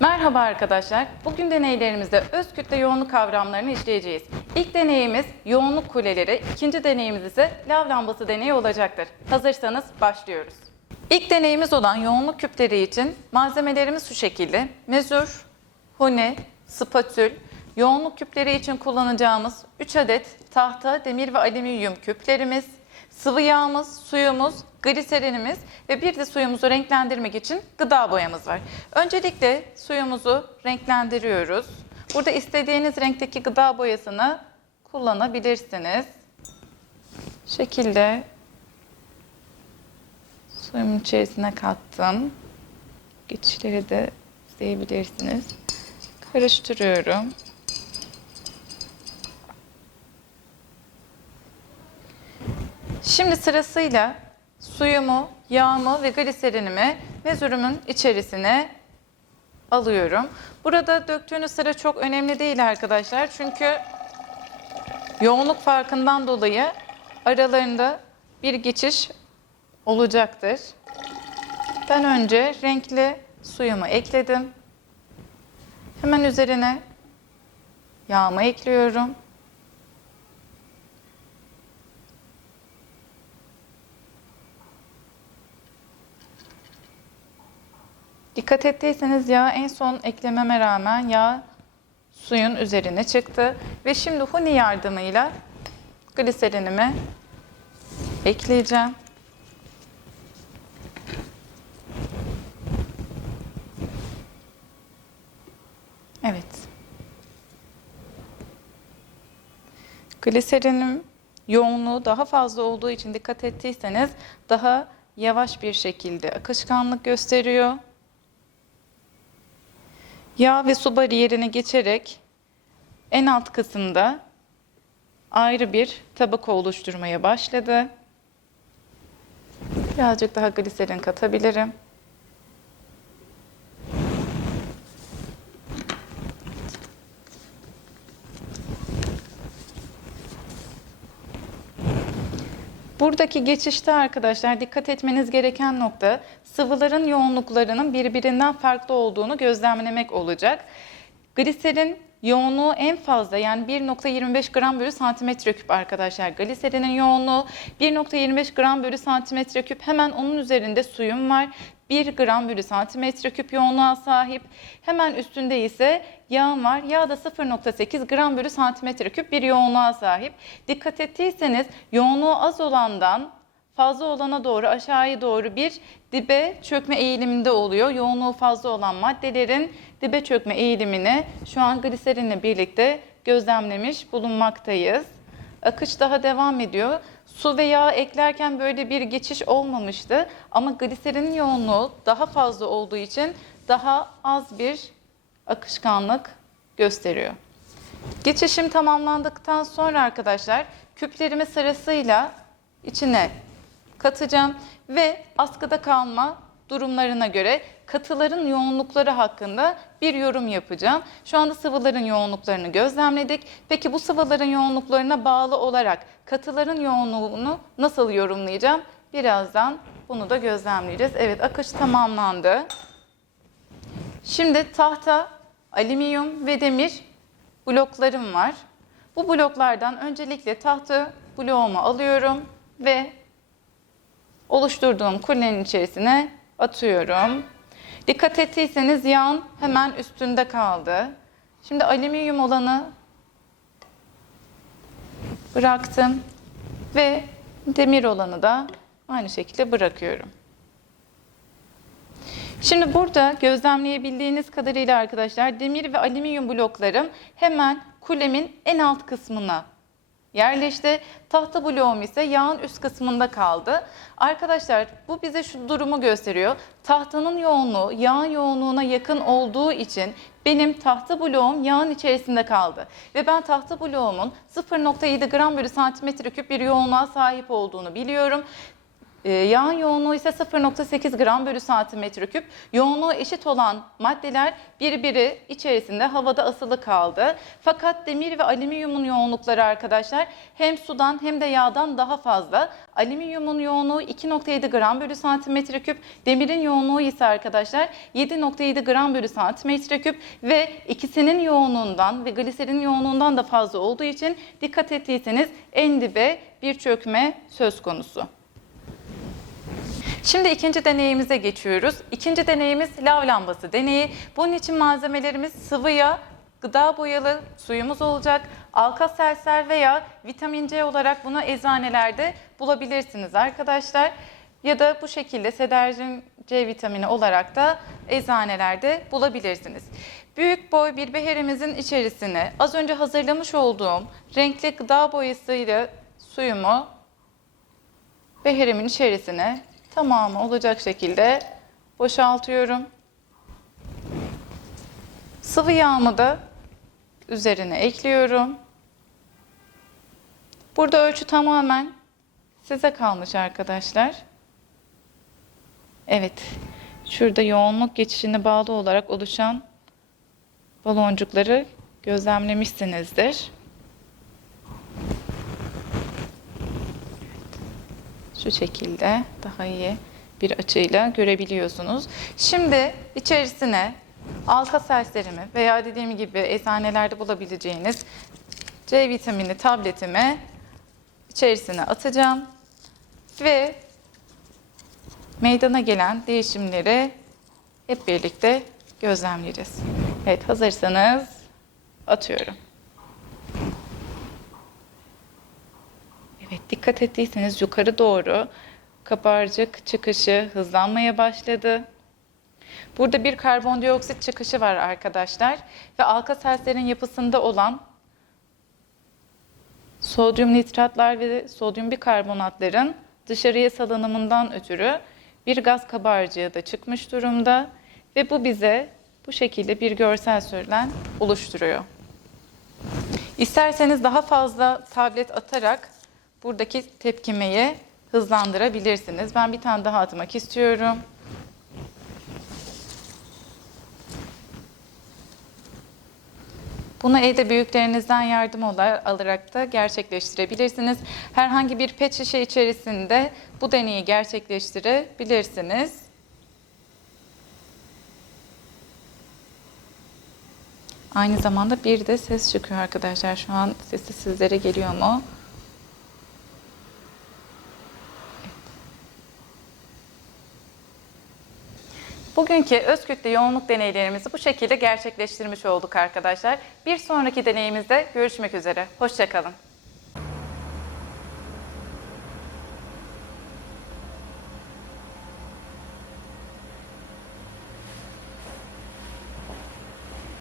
Merhaba arkadaşlar. Bugün deneylerimizde öz kütle yoğunluk kavramlarını işleyeceğiz. İlk deneyimiz yoğunluk kuleleri, ikinci deneyimiz ise lav lambası deneyi olacaktır. Hazırsanız başlıyoruz. İlk deneyimiz olan yoğunluk küpleri için malzemelerimiz şu şekilde. Mezur, hune, spatül, yoğunluk küpleri için kullanacağımız 3 adet tahta, demir ve alüminyum küplerimiz, sıvı yağımız, suyumuz, gliserinimiz ve bir de suyumuzu renklendirmek için gıda boyamız var. Öncelikle suyumuzu renklendiriyoruz. Burada istediğiniz renkteki gıda boyasını kullanabilirsiniz. Şekilde suyumun içerisine kattım. Geçişleri de izleyebilirsiniz. Karıştırıyorum. Şimdi sırasıyla suyumu, yağımı ve gliserinimi mezürümün içerisine alıyorum. Burada döktüğünüz sıra çok önemli değil arkadaşlar. Çünkü yoğunluk farkından dolayı aralarında bir geçiş olacaktır. Ben önce renkli suyumu ekledim. Hemen üzerine yağımı ekliyorum. Dikkat ettiyseniz yağ en son eklememe rağmen yağ suyun üzerine çıktı. Ve şimdi huni yardımıyla gliserinimi ekleyeceğim. Evet. Gliserinim yoğunluğu daha fazla olduğu için dikkat ettiyseniz daha yavaş bir şekilde akışkanlık gösteriyor. Yağ ve su bariyerine geçerek en alt kısımda ayrı bir tabaka oluşturmaya başladı. Birazcık daha gliserin katabilirim. Buradaki geçişte arkadaşlar dikkat etmeniz gereken nokta sıvıların yoğunluklarının birbirinden farklı olduğunu gözlemlemek olacak. Gliserin yoğunluğu en fazla yani 1.25 gram bölü santimetre küp arkadaşlar. Gliserinin yoğunluğu 1.25 gram bölü santimetre küp. Hemen onun üzerinde suyum var. 1 gram bölü santimetre küp yoğunluğa sahip. Hemen üstünde ise yağım var. Yağ da 0.8 gram bölü santimetre küp bir yoğunluğa sahip. Dikkat ettiyseniz yoğunluğu az olandan fazla olana doğru aşağıya doğru bir dibe çökme eğiliminde oluyor. Yoğunluğu fazla olan maddelerin dibe çökme eğilimini şu an gliserinle birlikte gözlemlemiş bulunmaktayız. Akış daha devam ediyor. Su ve yağ eklerken böyle bir geçiş olmamıştı ama gliserinin yoğunluğu daha fazla olduğu için daha az bir akışkanlık gösteriyor. Geçişim tamamlandıktan sonra arkadaşlar küplerimi sırasıyla içine katacağım ve askıda kalma durumlarına göre katıların yoğunlukları hakkında bir yorum yapacağım. Şu anda sıvıların yoğunluklarını gözlemledik. Peki bu sıvıların yoğunluklarına bağlı olarak katıların yoğunluğunu nasıl yorumlayacağım? Birazdan bunu da gözlemleyeceğiz. Evet akış tamamlandı. Şimdi tahta, alüminyum ve demir bloklarım var. Bu bloklardan öncelikle tahta bloğumu alıyorum ve oluşturduğum kulenin içerisine atıyorum. Dikkat ettiyseniz yağın hemen üstünde kaldı. Şimdi alüminyum olanı bıraktım ve demir olanı da aynı şekilde bırakıyorum. Şimdi burada gözlemleyebildiğiniz kadarıyla arkadaşlar demir ve alüminyum bloklarım hemen kulemin en alt kısmına yerleşti. Tahta bloğum ise yağın üst kısmında kaldı. Arkadaşlar bu bize şu durumu gösteriyor. Tahtanın yoğunluğu yağın yoğunluğuna yakın olduğu için benim tahta bloğum yağın içerisinde kaldı. Ve ben tahta bloğumun 0.7 gram bölü santimetre küp bir yoğunluğa sahip olduğunu biliyorum. Ee, yağın yoğunluğu ise 0.8 gram bölü santimetre küp. Yoğunluğu eşit olan maddeler birbiri içerisinde havada asılı kaldı. Fakat demir ve alüminyumun yoğunlukları arkadaşlar hem sudan hem de yağdan daha fazla. Alüminyumun yoğunluğu 2.7 gram bölü santimetre küp. Demirin yoğunluğu ise arkadaşlar 7.7 gram bölü santimetre küp ve ikisinin yoğunluğundan ve gliserin yoğunluğundan da fazla olduğu için dikkat ettiyseniz en dibe bir çökme söz konusu. Şimdi ikinci deneyimize geçiyoruz. İkinci deneyimiz lav lambası deneyi. Bunun için malzemelerimiz sıvı yağ, gıda boyalı suyumuz olacak. Alka-selser veya vitamin C olarak bunu eczanelerde bulabilirsiniz arkadaşlar. Ya da bu şekilde sedercin C vitamini olarak da eczanelerde bulabilirsiniz. Büyük boy bir beherimizin içerisine az önce hazırlamış olduğum renkli gıda boyasıyla suyumu beherimin içerisine tamamı olacak şekilde boşaltıyorum. Sıvı yağımı da üzerine ekliyorum. Burada ölçü tamamen size kalmış arkadaşlar. Evet. Şurada yoğunluk geçişine bağlı olarak oluşan baloncukları gözlemlemişsinizdir. Şu şekilde daha iyi bir açıyla görebiliyorsunuz. Şimdi içerisine alka selslerimi veya dediğim gibi eczanelerde bulabileceğiniz C vitamini tabletimi içerisine atacağım ve meydana gelen değişimleri hep birlikte gözlemleyeceğiz. Evet hazırsanız atıyorum. Dikkat ettiyseniz yukarı doğru kabarcık çıkışı hızlanmaya başladı. Burada bir karbondioksit çıkışı var arkadaşlar ve alka yapısında olan sodyum nitratlar ve sodyum bikarbonatların dışarıya salınımından ötürü bir gaz kabarcığı da çıkmış durumda ve bu bize bu şekilde bir görsel söylen oluşturuyor. İsterseniz daha fazla tablet atarak buradaki tepkimeyi hızlandırabilirsiniz. Ben bir tane daha atmak istiyorum. Bunu evde büyüklerinizden yardım alarak da gerçekleştirebilirsiniz. Herhangi bir pet şişe içerisinde bu deneyi gerçekleştirebilirsiniz. Aynı zamanda bir de ses çıkıyor arkadaşlar. Şu an sesi sizlere geliyor mu? Bugünkü öz kütle yoğunluk deneylerimizi bu şekilde gerçekleştirmiş olduk arkadaşlar. Bir sonraki deneyimizde görüşmek üzere. Hoşçakalın.